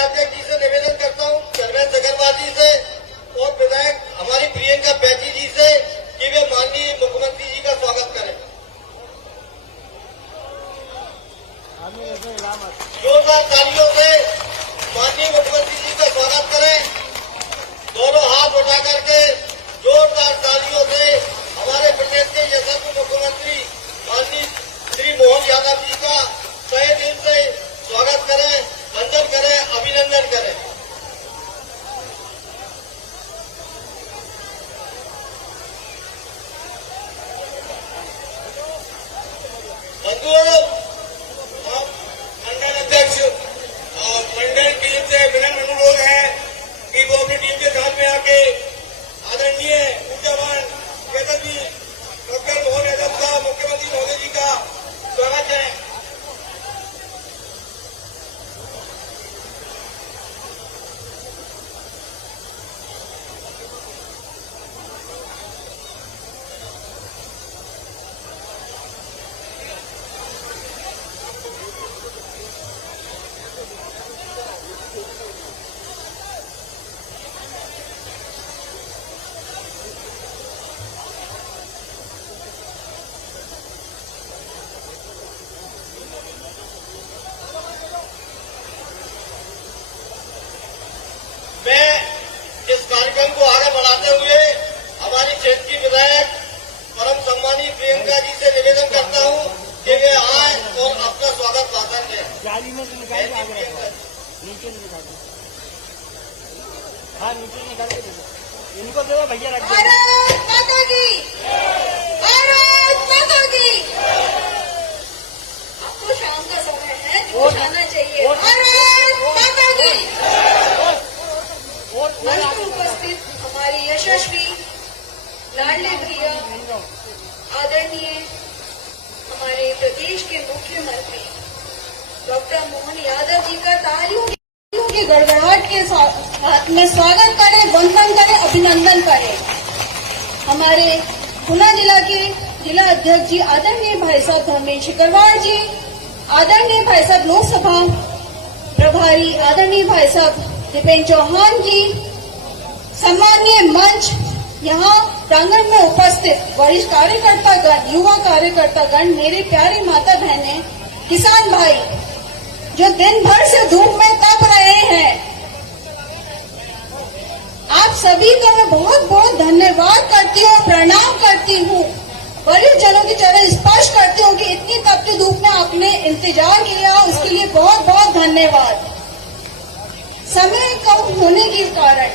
जिलाध्यक्ष जी से निवेदन करता हूँ, धर्मेंद्र अग्रवाल जी से और विधायक हमारी प्रियंका बैची जी से कि वे माननीय मुख्यमंत्री जी का स्वागत करें। जोरदार तालियों से माननीय मुख्यमंत्री जी का स्वागत करें। दोनों हाथ उठा करके जोरदार तालियों से हमारे प्रदेश के यशस्वी मुख्यमंत्री माननीय श्री मोहन यादव जी का तहे दिल से स्वागत करें, वंदन करें, अभिनंदन करें। बंधुओं, मंडल अध्यक्ष और मंडल टीम से विनम्र अनुरोध है कि वो अपनी टीम के साथ में आके आदरणीय ऊर्जावान यशस्वी डॉक्टर मोहन यादव साहब मुख्यमंत्री महोदय जी का स्वागत है। मैं इस कार्यक्रम को आगे बढ़ाते हुए हमारी क्षेत्र की विधायक परम सम्मानीय प्रियंका जी से निवेदन करता हूं कि वे आए और अपना स्वागत भाषण दें। जाली में निकाल के आगे रखो, नीचे निकाल दो। हाँ, नीचे निकाल के दे दो, इनको दे दो भैया, रख दो। भारत माता की, भारत माता की। अब तो शाम का समय है, जोश आना चाहिए। भारत माता की। मंच पर उपस्थित हमारे यशस्वी लाडले भैया, आदरणीय हमारे प्रदेश के मुख्यमंत्री डॉक्टर मोहन यादव जी का तालियों की गड़गड़ाहट के साथ में स्वागत करें, वंदन करें, अभिनंदन करें। हमारे गुना जिला के जिला अध्यक्ष जी आदरणीय भाई साहब धर्मेंद्र शिकरवार जी, आदरणीय भाई साहब लोकसभा प्रभारी आदरणीय भाई साहब दीपेंद्र चौहान जी, सम्मानीय मंच, यहाँ प्रांगण में उपस्थित वरिष्ठ कार्यकर्तागण, युवा कार्यकर्तागण, मेरे प्यारे माता बहनें, किसान भाई जो दिन भर से धूप में तप रहे हैं, आप सभी का मैं बहुत बहुत धन्यवाद करती हूँ, प्रणाम करती हूँ। वरिष्ठ जनों की चरण स्पर्श करती हूँ कि इतनी तपती धूप में आपने इंतजार किया, उसके लिए बहुत बहुत धन्यवाद। समय कम होने के कारण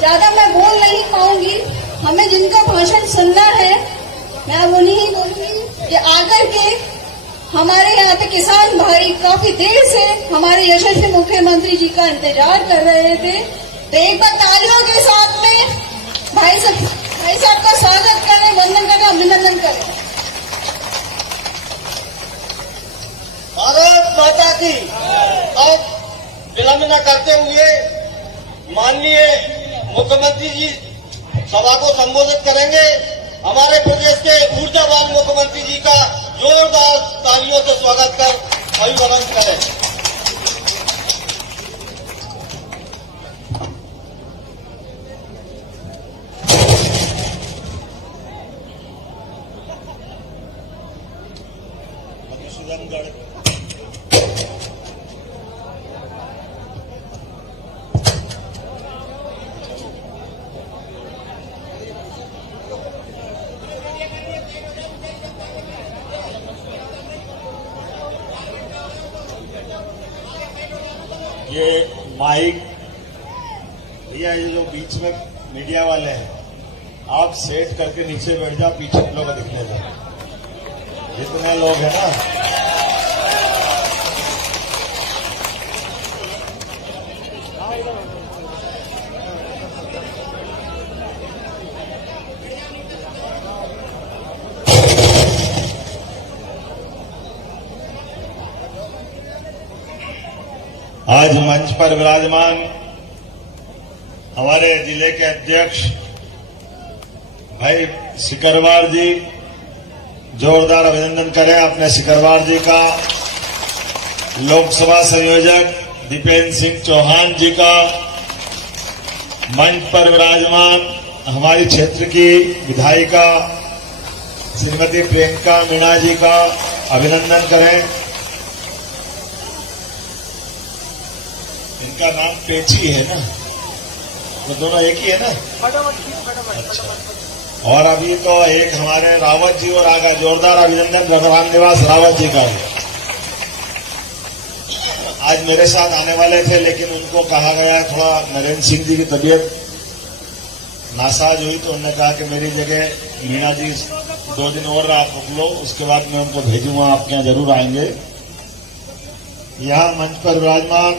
ज्यादा मैं बोल नहीं पाऊंगी, हमें जिनका भाषण सुनना है मैं अब उन्हीं ही बोलूंगी कि आकर के हमारे यहाँ पे किसान भाई काफी देर से हमारे यशस्वी मुख्यमंत्री जी का इंतजार कर रहे थे। तो एक बार तालियों के साथ में भाई साहब का स्वागत करें, वंदन करें, अभिनंदन करें। भारत माता की। अब विलंब न करते हुए माननीय मुख्यमंत्री जी सभा को संबोधित करेंगे। हमारे प्रदेश के ऊर्जावान मुख्यमंत्री जी का जोरदार तालियों से स्वागत कर अभिवादन करें। ये माइक भैया, ये जो बीच में मीडिया वाले हैं, आप सेट करके नीचे बैठ जाओ, पीछे लोग दिखने दो, जितने लोग हैं ना। आज मंच पर विराजमान हमारे जिले के अध्यक्ष भाई सिकरवार जी, जोरदार अभिनंदन करें अपने सिकरवार जी का। लोकसभा संयोजक दीपेंद्र सिंह चौहान जी का मंच पर विराजमान हमारी क्षेत्र की विधायिका श्रीमती प्रियंका मीणा जी का अभिनंदन करें। इनका नाम पेची है ना, वो दोनों एक ही है ना। अच्छा। और अभी तो एक हमारे रावत जी और आगा जोरदार अभिनंदन रामनिवास रावत जी का भी। आज मेरे साथ आने वाले थे लेकिन उनको कहा गया है, थोड़ा नरेंद्र सिंह जी की तबीयत नासाज हुई तो उन्होंने कहा कि मेरी जगह मीणा जी 2 दिन और आप रुक लो, उसके बाद मैं उनको भेजूंगा, आपके यहाँ जरूर आएंगे। यहाँ मंच पर विराजमान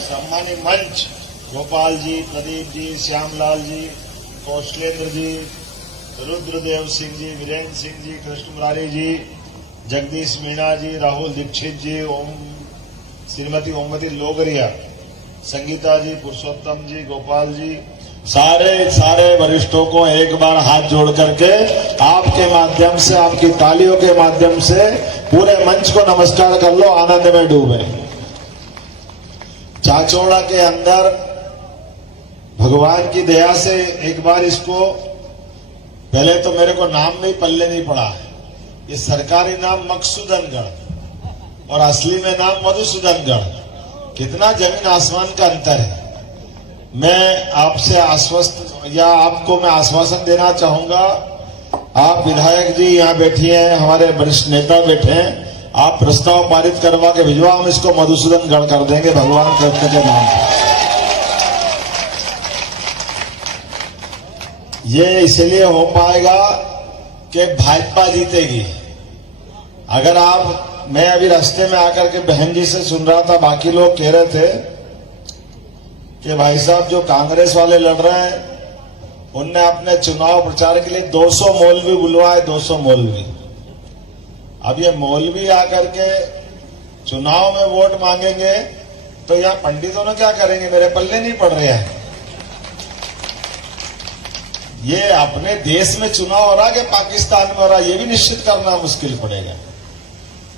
सम्मानित मंच गोपाल जी, प्रदीप जी, श्यामलाल जी, कौशलेंद्र जी, रुद्रदेव सिंह जी, वीरेंद्र सिंह जी, कृष्ण मुरारी जी, जगदीश मीणा जी, राहुल दीक्षित जी, श्रीमती ओमवती लोगरिया, संगीता जी, पुरुषोत्तम जी, गोपाल जी, सारे वरिष्ठों को एक बार हाथ जोड़ करके आपके माध्यम से, आपकी तालियों के माध्यम से पूरे मंच को नमस्कार कर लो, आनंद में डूबे। चाचौड़ा के अंदर भगवान की दया से एक बार इसको, पहले तो मेरे को नाम में पल्ले नहीं पड़ा, ये सरकारी नाम मकसूदनगढ़ और असली में नाम मधुसूदनगढ़, कितना जमीन आसमान का अंतर है। मैं आपसे आपको मैं आश्वासन देना चाहूंगा, आप विधायक जी यहाँ बैठी हैं, हमारे वरिष्ठ नेता बैठे हैं, आप प्रस्ताव पारित करवा के भिजवा, हम इसको मधुसूदनगढ़ कर देंगे भगवान कृष्ण के नाम पर। ये इसलिए हो पाएगा कि भाजपा जीतेगी। अगर मैं अभी रास्ते में आकर के बहन जी से सुन रहा था, बाकी लोग कह रहे थे कि भाई साहब जो कांग्रेस वाले लड़ रहे हैं उनने अपने चुनाव प्रचार के लिए 200 मौलवी बुलवाए, 200 मौलवी। अब ये मौलवी आकर के चुनाव में वोट मांगेंगे तो यहाँ पंडितों ने क्या करेंगे, मेरे पल्ले नहीं पड़ रहे हैं। ये अपने देश में चुनाव हो रहा है कि पाकिस्तान में हो रहा है, ये भी निश्चित करना मुश्किल पड़ेगा,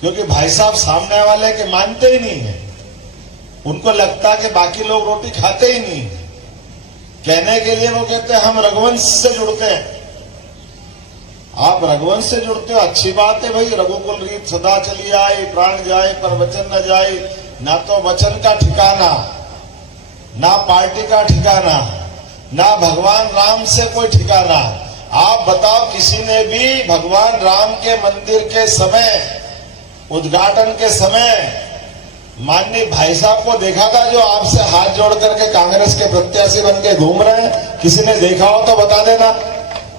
क्योंकि भाई साहब सामने वाले के मानते ही नहीं है। उनको लगता कि बाकी लोग रोटी खाते ही नहीं। कहने के लिए वो कहते हैं हम रघुवंश से जुड़ते हैं। आप रघुवंश से जुड़ते हो, अच्छी बात है भाई, रघुकुल रीत सदा चली आए, प्राण जाए पर वचन न जाए। ना तो वचन का ठिकाना, ना पार्टी का ठिकाना, ना भगवान राम से कोई ठिकाना। आप बताओ, किसी ने भी भगवान राम के मंदिर के समय, उद्घाटन के समय माननीय भाई साहब को देखा था जो आपसे हाथ जोड़ करके कांग्रेस के प्रत्याशी बन के घूम रहे हैं? किसी ने देखा हो तो बता देना,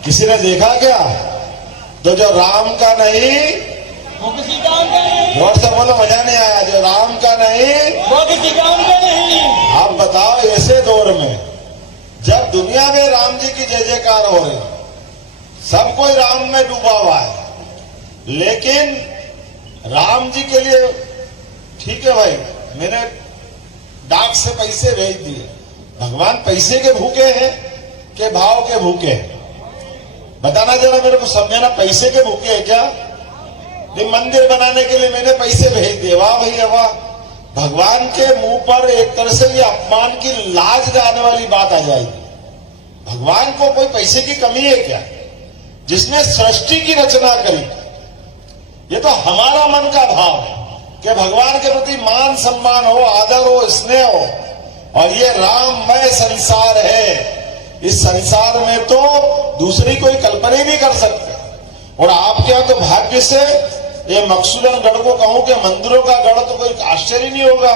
किसी ने देखा क्या? तो जो राम का नहीं वो किसी काम का नहीं, जोर से बोलो, मजा नहीं आया। जो राम का नहीं वो किसी काम का नहीं। आप बताओ, ऐसे दौर में जब दुनिया में राम जी की जय जयकार हो रही, सब कोई राम में डूबा हुआ है, लेकिन राम जी के लिए ठीक है भाई, मैंने डाक से पैसे भेज दिए। भगवान पैसे के भूखे हैं कि भाव के भूखे हैं? बताना जरा मेरे को, समझाना, पैसे के भूखे हैं क्या? मंदिर बनाने के लिए मैंने पैसे भेज दिए, वाह भैया वाह। भगवान के मुंह पर एक तरह से ये अपमान की लाज आने वाली बात आ जाएगी। भगवान को कोई पैसे की कमी है क्या? जिसने सृष्टि की रचना करी, ये तो हमारा मन का भाव है कि भगवान के प्रति मान सम्मान हो, आदर हो, स्नेह हो। और ये राममय संसार है, इस संसार में तो दूसरी कोई कल्पना ही नहीं कर सकते। और आपके यहाँ तो भाग्य से ये मकसूदनगढ़ को कहूं कि मंदिरों का गढ़ तो कोई आश्चर्य नहीं होगा।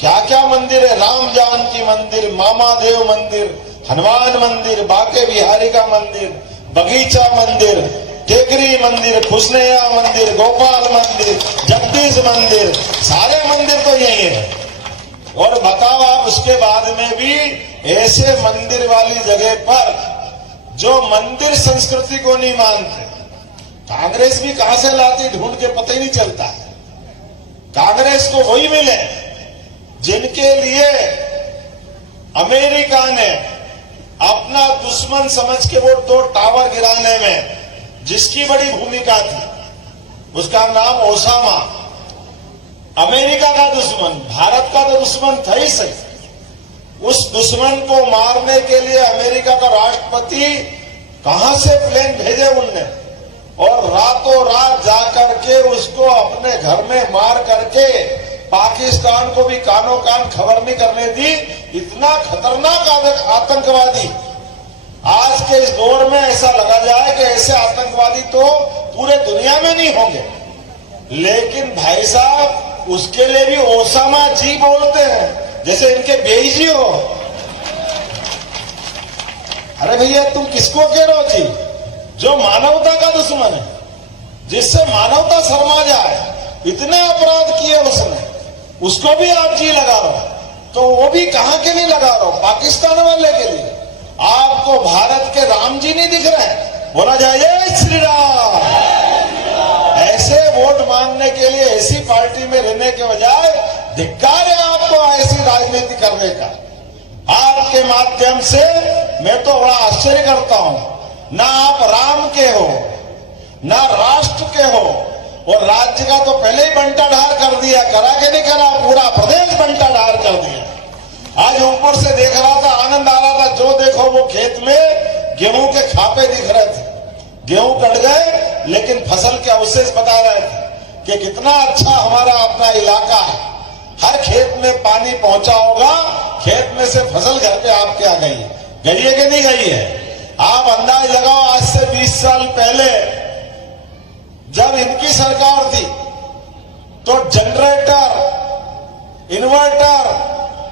क्या क्या मंदिर है, राम जानकी मंदिर, मामा देव मंदिर, हनुमान मंदिर, बाके बिहारी का मंदिर, बगीचा मंदिर, टेकरी मंदिर, खुशनैया मंदिर, गोपाल मंदिर, जगदीश मंदिर, सारे मंदिर तो यही है। और बताओ आप, उसके बाद में भी ऐसे मंदिर वाली जगह पर जो मंदिर संस्कृति को नहीं मानते, कांग्रेस भी कहां से लाती ढूंढ के पता ही नहीं चलता है। कांग्रेस को वही मिले जिनके लिए अमेरिका ने अपना दुश्मन समझ के वो 2 टावर गिराने में जिसकी बड़ी भूमिका थी, उसका नाम ओसामा। अमेरिका का दुश्मन, भारत का तो दुश्मन था ही सही। उस दुश्मन को मारने के लिए अमेरिका का राष्ट्रपति कहां से प्लेन भेजे उनने, और रातों रात जाकर के उसको अपने घर में मार करके पाकिस्तान को भी कानों कान खबर नहीं करने दी। इतना खतरनाक आतंकवादी आज के इस दौर में ऐसा लगा जाए कि ऐसे आतंकवादी तो पूरे दुनिया में नहीं होंगे, लेकिन भाई साहब उसके लिए भी ओसामा जी बोलते हैं जैसे इनके बेईजी हो। अरे भैया तुम किसको कह रहे हो जी? जो मानवता का दुश्मन है, जिससे मानवता शर्मा जाए, इतने अपराध किए उसने, उसको भी आप जी लगा रहे हो। तो वो भी कहां के लिए लगा रहे हो? पाकिस्तान वाले के लिए। आपको भारत के राम जी नहीं दिख रहे हैं? बोला जाए जय श्री राम। ऐसे वोट मांगने के लिए ऐसी पार्टी में रहने के बजाय धिक्कार है आपको ऐसी राजनीति करने का। आपके माध्यम से मैं तो बड़ा आश्चर्य करता हूं, ना आप राम के हो, ना राष्ट्र के हो, और राज्य का तो पहले ही बंटाढार कर दिया। करा के नहीं करा, पूरा प्रदेश बंटाढार कर दिया। आज ऊपर से देख रहा था, आनंद आ रहा था, जो देखो वो खेत में गेहूं के खापे दिख रहे थे। गेहूं कट गए लेकिन फसल के अवशेष बता रहे थे कि कितना अच्छा हमारा अपना इलाका है। हर खेत में पानी पहुंचा होगा, खेत में से फसल घर पे आपके आ गई है कि नहीं गई है? आप अंदाज लगाओ, आज से 20 साल पहले जब इनकी सरकार थी तो जनरेटर, इन्वर्टर,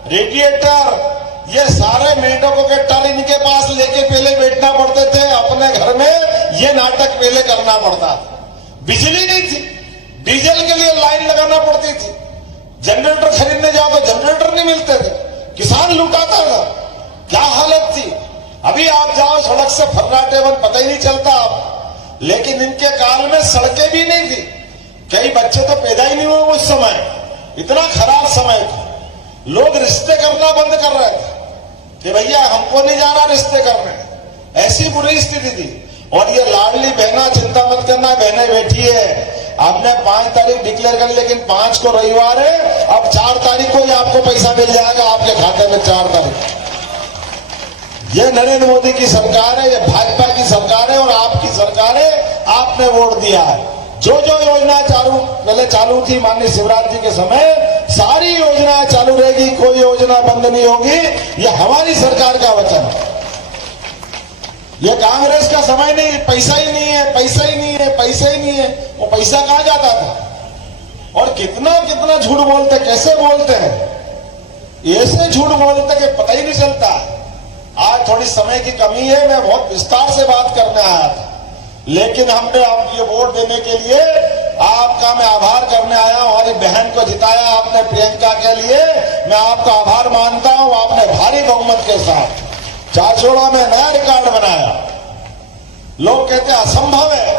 रेडिएटर, ये सारे मेंढकों के टन इनके पास लेके पहले बैठना पड़ते थे अपने घर में। ये नाटक पहले करना पड़ता था। बिजली नहीं थी, डीजल के लिए लाइन लगाना पड़ती थी। जनरेटर खरीदने जाओ तो जनरेटर नहीं मिलते थे, किसान लुटाता था। क्या हालत थी। अभी आप जाओ सड़क से फर्राटे बंद, पता ही नहीं चलता आप। लेकिन इनके काल में सड़कें भी नहीं थी, कई बच्चे तो पैदा ही नहीं हुए उस समय। इतना खराब समय था। लोग रिश्ते करना बंद कर रहे थे कि भैया हमको नहीं जाना रिश्ते करने, ऐसी बुरी स्थिति थी। और ये लाडली बहना, चिंता मत करना, बहने बैठी है। आपने 5 तारीख डिक्लेयर कर, लेकिन 5 को रविवार है, अब 4 तारीख को ही आपको पैसा मिल जाएगा आपके खाते में। 4 तारीख। ये नरेंद्र मोदी की सरकार है, ये भाजपा की सरकार है और आपकी सरकार है। आपने वोट दिया है। जो जो योजना पहले चालू थी माननीय शिवराज जी के समय, सारी योजनाएं चालू रहेगी, कोई योजना बंद नहीं होगी। ये हमारी सरकार का वचन है। ये कांग्रेस का समय नहीं, पैसा ही नहीं है, पैसा ही नहीं है, पैसा ही नहीं है। वो पैसा कहां जाता था? और कितना कितना झूठ बोलते, कैसे बोलते हैं, ऐसे झूठ बोलते कि पता ही नहीं चलता। आज थोड़ी समय की कमी है, मैं बहुत विस्तार से बात करने आया था, लेकिन हमने आप ये वोट देने के लिए आपका मैं आभार करने आया हूं। हमारी बहन को जिताया आपने, प्रियंका के लिए मैं आपका आभार मानता हूं। आपने भारी बहुमत के साथ चाचौड़ा में नया रिकॉर्ड बनाया। लोग कहते असंभव है,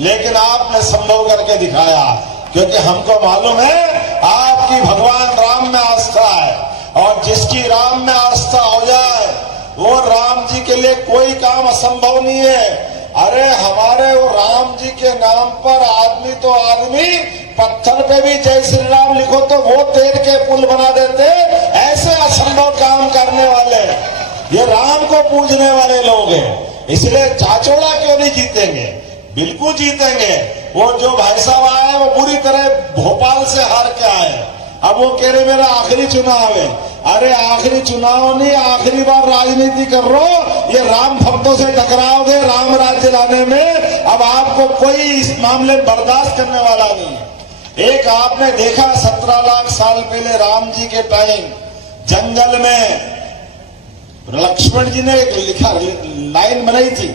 लेकिन आपने संभव करके दिखाया, क्योंकि हमको मालूम है आपकी भगवान राम में आस्था है, और जिसकी राम में आस्था हो जाए वो राम जी के लिए कोई काम असंभव नहीं है। अरे हमारे वो राम जी के नाम पर आदमी तो आदमी पत्थर पे भी जय श्री राम लिखो तो वो तेर के पुल बना देते। ऐसे असंभव काम करने वाले ये राम को पूजने वाले लोग हैं। इसलिए चाचौड़ा क्यों नहीं जीतेंगे? बिल्कुल जीतेंगे। वो जो भाई साहब आए वो पूरी तरह भोपाल से हार के आए, अब वो कह रहे मेरा आखिरी चुनाव है। अरे आखिरी चुनाव नहीं, आखिरी बार राजनीति कर रहे हो। ये राम भक्तों से टकराओगे राम राज्य लाने में, अब आपको कोई इस मामले में बर्दाश्त करने वाला नहीं है। एक आपने देखा 17 लाख साल पहले राम जी के टाइम जंगल में लक्ष्मण जी ने एक लिखा लाइन बनाई थी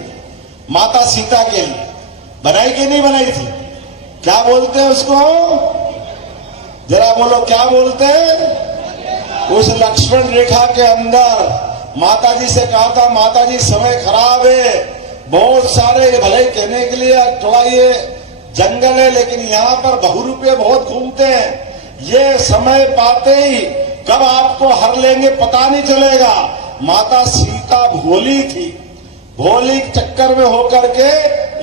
माता सीता के लिए, बनाई कि नहीं बनाई थी? क्या बोलते हैं उसको, जरा बोलो क्या बोलते हैं? उस लक्ष्मण रेखा के अंदर माता जी से कहा था, माता जी समय खराब है, बहुत सारे भले कहने के लिए थोड़ा ये जंगल है, लेकिन यहाँ पर बहुरूपये बहुत घूमते हैं, ये समय पाते ही कब आपको हर लेंगे पता नहीं चलेगा। माता सीता भोली थी, भोली चक्कर में होकर के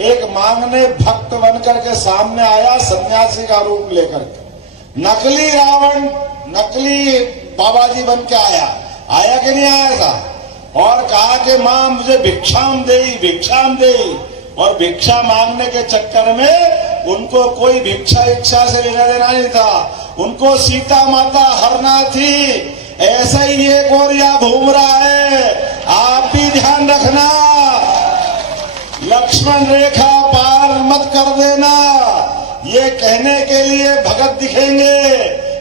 एक मांगने भक्त बनकर के सामने आया, सन्यासी का रूप लेकर के। नकली रावण, नकली बाबा जी बन के आया कि नहीं आया था? और कहा कि मां मुझे भिक्षाम दे, और भिक्षा मांगने के चक्कर में उनको कोई भिक्षा इच्छा से लेना देना नहीं था, उनको सीता माता हरना थी। ऐसा ही एक और यहाँ घूम रहा है, आप भी ध्यान रखना, लक्ष्मण रेखा पार मत कर देना। ये कहने के लिए भगत दिखेंगे,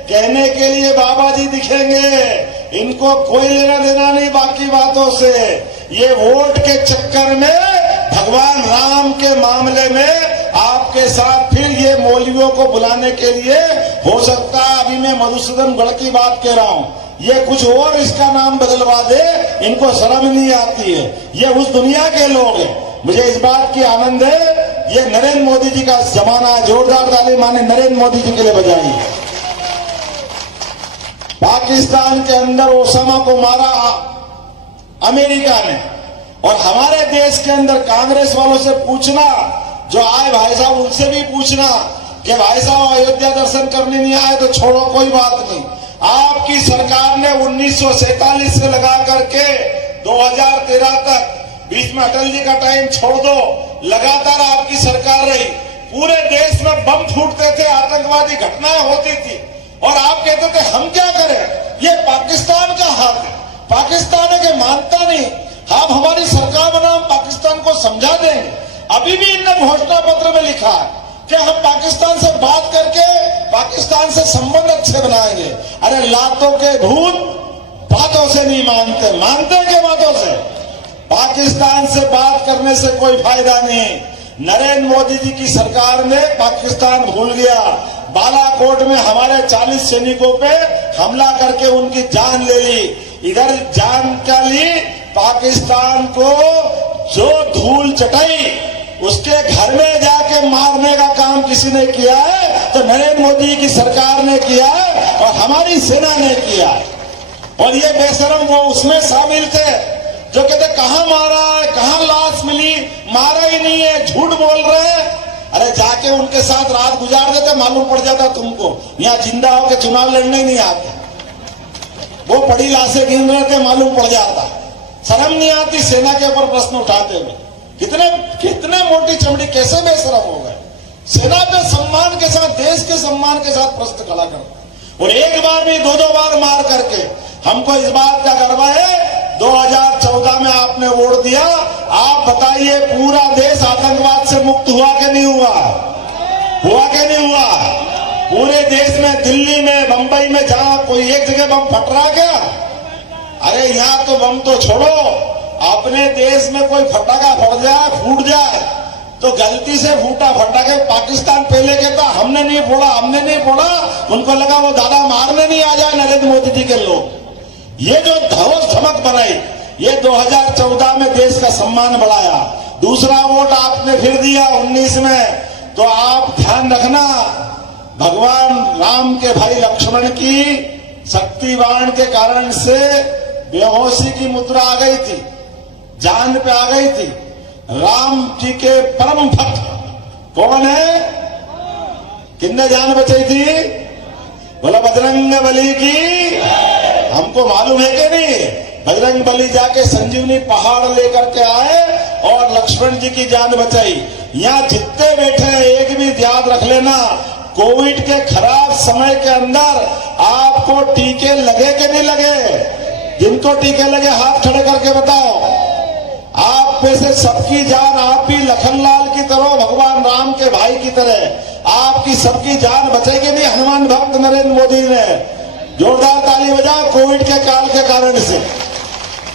कहने के लिए बाबा जी दिखेंगे, इनको कोई लेना देना नहीं बाकी बातों से। ये वोट के चक्कर में भगवान राम के मामले में आपके साथ फिर ये मौलवियों को बुलाने के लिए हो सकता है, अभी मैं मधुसूदन गढ़ की बात कह रहा हूं, ये कुछ और इसका नाम बदलवा दे, इनको शर्म नहीं आती है। ये उस दुनिया के लोग हैं। मुझे इस बात की आनंद है, ये नरेंद्र मोदी जी का जमाना है। जोरदार ताली माने नरेंद्र मोदी जी के लिए बजाइए। पाकिस्तान के अंदर ओसामा को मारा अमेरिका ने, और हमारे देश के अंदर कांग्रेस वालों से पूछना, जो आए भाई साहब उनसे भी पूछना कि भाई साहब अयोध्या दर्शन करने नहीं आए तो छोड़ो, कोई बात नहीं। आपकी सरकार ने 1947 से लगा करके 2013 तक, बीच में अटल जी का टाइम छोड़ दो, लगातार आपकी सरकार रही। पूरे देश में बम फूटते थे, आतंकवादी घटनाएं होती थी, और आप कहते थे हम क्या करें, ये पाकिस्तान का हाथ है, पाकिस्तान है कि मानता नहीं। आप हमारी सरकार बनाओ, पाकिस्तान को समझा देंगे। अभी भी इनने घोषणा पत्र में लिखा है कि हम पाकिस्तान से बात करके पाकिस्तान से संबंध अच्छे बनाएंगे। अरे लातों के भूत बातों से नहीं मानते, मानते के बातों से। पाकिस्तान से बात करने से कोई फायदा नहीं। नरेंद्र मोदी जी की सरकार ने पाकिस्तान भूल गया। बालाकोट में हमारे 40 सैनिकों पे हमला करके उनकी जान ले ली। इधर जान क्या ली, पाकिस्तान को जो धूल चटाई उसके घर में जाके मारने का काम किसी ने किया है तो नरेंद्र मोदी की सरकार ने किया है और हमारी सेना ने किया। और ये बेशरम वो उसमें शामिल थे जो कहते कहां मारा है, कहां लाश मिली, मारा ही नहीं है, झूठ बोल रहे हैं। अरे जाके उनके साथ रात गुजार देते, मालूम पड़ जाता तुमको यहाँ जिंदा होकर चुनाव लड़ने ही नहीं आते। वो पड़ी लाशें गिन रहे थे, मालूम पड़ जाता। शर्म नहीं आती सेना के ऊपर प्रश्न उठाते हुए। कितने मोटी चमड़ी, कैसे बेशरम हो गए। सेना पे सम्मान के साथ, देश के सम्मान के साथ प्रश्न खड़ा करते, और एक बार नहीं 2-2 बार मार करके। हमको इस बात का गर्व है, 2014 में आपने वोट दिया। आप बताइए पूरा देश आतंकवाद से मुक्त हुआ कि नहीं हुआ? हुआ कि नहीं हुआ? पूरे देश में, दिल्ली में, बंबई में, जहां कोई एक जगह बम फट रहा क्या? अरे यहाँ तो बम तो छोड़ो, अपने देश में कोई फटाका फट जाए, फूट जाए तो गलती से फूटा फटाके, पाकिस्तान पहले कहता हमने नहीं फोड़ा, उनको लगा वो दादा मारने नहीं आ जाए नरेंद्र मोदी जी के लोग। ये जो धौस धमक बनाई, ये 2014 में देश का सम्मान बढ़ाया। दूसरा वोट आपने फिर दिया 19 में, तो आप ध्यान रखना, भगवान राम के भाई लक्ष्मण की शक्ति बाण के कारण से बेहोशी की मुद्रा आ गई थी, जान पे आ गई थी। राम जी के परम भक्त कौन है? कितने जान बचाई थी? बोला बजरंग बली की। हमको मालूम है कि नहीं? बजरंग बली जाके संजीवनी पहाड़ लेकर के आए और लक्ष्मण जी की जान बचाई। यहाँ जितने बैठे हैं एक भी याद रख लेना, कोविड के खराब समय के अंदर आपको टीके लगे कि नहीं लगे? जिनको टीके लगे हाथ खड़े करके बताओ। आप में से सबकी जान, आप भी लखनलाल की तरह, भगवान राम के भाई की तरह आपकी सबकी जान बचेगी नहीं हनुमान भक्त नरेंद्र मोदी ने। जोरदार ताली बजाओ कोविड के काल के कारण से।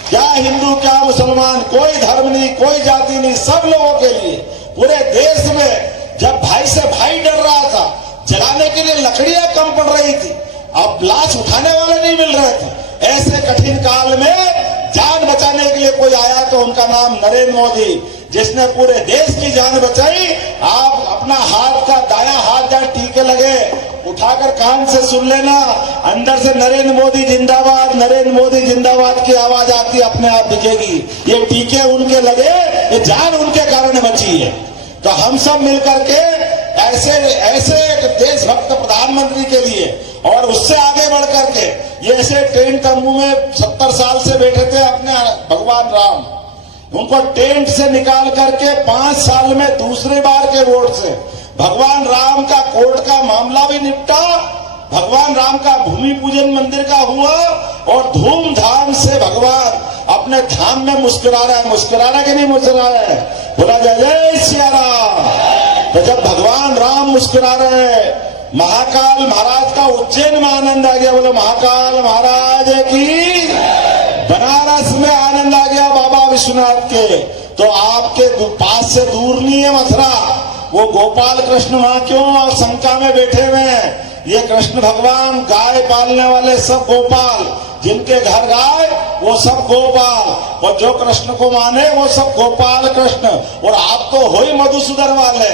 क्या हिंदू, क्या मुसलमान, कोई धर्म नहीं, कोई जाति नहीं, सब लोगों के लिए पूरे देश में जब भाई से भाई डर रहा था, जलाने के लिए लकड़ियां कम पड़ रही थी, अब लाश उठाने वाले नहीं मिल रहे थे, ऐसे कठिन काल में जान बचाने के लिए कोई आया तो उनका नाम नरेंद्र मोदी, जिसने पूरे देश की जान बचाई। आप अपना हाथ का दाया हाथ जहाँ टीके लगे उठाकर कान से सुन लेना, अंदर से नरेंद्र मोदी जिंदाबाद, नरेंद्र मोदी जिंदाबाद की आवाज आती अपने आप दिखेगी। ये टीके उनके लगे, ये जान उनके कारण बची है। तो हम सब मिलकर के ऐसे ऐसे एक देशभक्त प्रधानमंत्री के लिए, और उससे आगे बढ़ करके ये ऐसे टेंट तंबू में 70 साल से बैठे थे अपने भगवान राम, उनको टेंट से निकाल करके 5 साल में दूसरी बार के वोट से भगवान राम का कोर्ट का मामला भी निपटा, भगवान राम का भूमि पूजन मंदिर का हुआ, और धूमधाम से भगवान अपने धाम में मुस्कुरा रहा है। मुस्कुरा रहा कि नहीं मुस्कुरा रहा है? बोला जय जय सिया राम। तो जब भगवान राम मुस्कुरा रहे हैं, महाकाल महाराज का उज्जैन में आनंद आ गया। बोलो महाकाल महाराज की। बनारस में आनंद आ गया बाबा विश्वनाथ के। तो आपके पास से दूर नहीं है मथुरा, वो गोपाल कृष्ण वहां क्यों शंका में बैठे हुए हैं? ये कृष्ण भगवान गाय पालने वाले सब गोपाल, जिनके घर गाय वो सब गोपाल, और जो कृष्ण को माने वो सब गोपाल कृष्ण। और आप तो हो ही मधुसूदन वाले,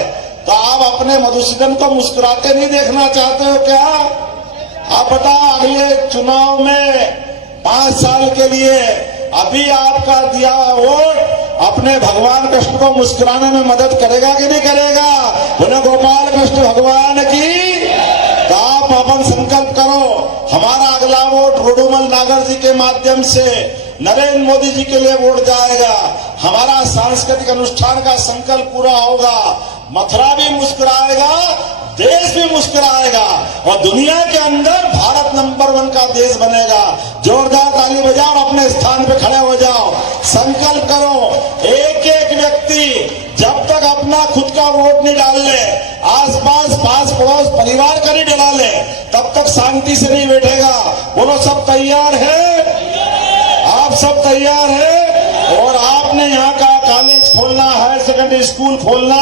तो आप अपने मधुसूदन को मुस्कुराते नहीं देखना चाहते हो क्या? आप बताओ, अगले चुनाव में 5 साल के लिए अभी आपका दिया वोट अपने भगवान कृष्ण को मुस्कुराने में मदद करेगा कि नहीं करेगा? बोले गोपाल कृष्ण भगवान की। तो आप अपन संकल्प करो, हमारा अगला वोट रोडूमल नागर जी के माध्यम से नरेंद्र मोदी जी के लिए वोट जाएगा। हमारा सांस्कृतिक अनुष्ठान का संकल्प पूरा होगा, मथुरा भी मुस्कुराएगा, देश भी मुस्कुराएगा, और दुनिया के अंदर भारत नंबर 1 का देश बनेगा। जोरदार ताली बजाओ, अपने स्थान पे खड़े हो जाओ, संकल्प करो। एक एक व्यक्ति जब तक अपना खुद का वोट नहीं डाल ले, आसपास पास पड़ोस परिवार का नहीं डला ले, तब तक शांति से नहीं बैठेगा। बोलो सब तैयार है? आप सब तैयार है? और आपने यहाँ का कॉलेज खोलना, हायर सेकेंडरी स्कूल खोलना,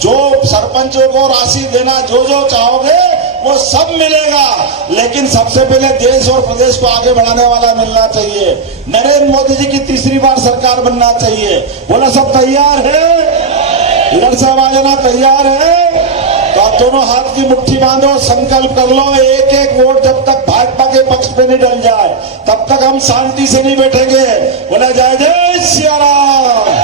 जो सरपंचों को राशि देना, जो जो चाहोगे वो सब मिलेगा। लेकिन सबसे पहले देश और प्रदेश को आगे बढ़ाने वाला मिलना चाहिए। नरेंद्र मोदी जी की तीसरी बार सरकार बनना चाहिए। बोला सब तैयार है? इधर से आवाज आना, तैयार है? तो आप दोनों हाथ की मुट्ठी बांधो, संकल्प कर लो, एक एक वोट जब तक भाजपा के पक्ष पे नहीं डल जाए तब तक हम शांति से नहीं बैठेंगे। बोला जय जय सिया राम।